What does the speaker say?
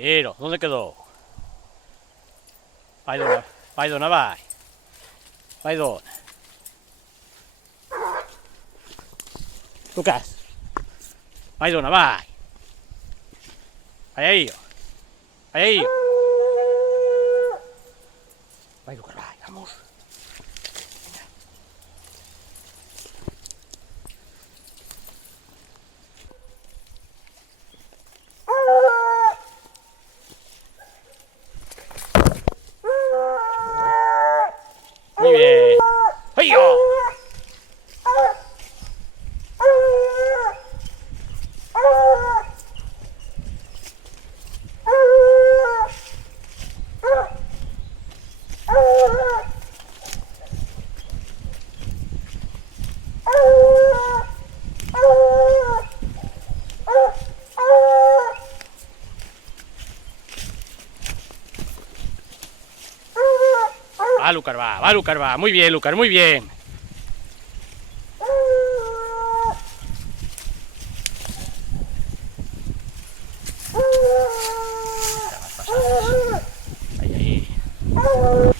Pero, ¿dónde quedó? Vai, Dona, vai, Dona, vai. Vai, Dona. Lucas. Vai, Dona, vai. Vai aí, ó. Vai aí, ó. Vai, Lucas, vai, vamos. Muy bien. ¡Ay, yo! Va, Lucas, va. Muy bien, Lucas, muy bien. Ahí, ahí.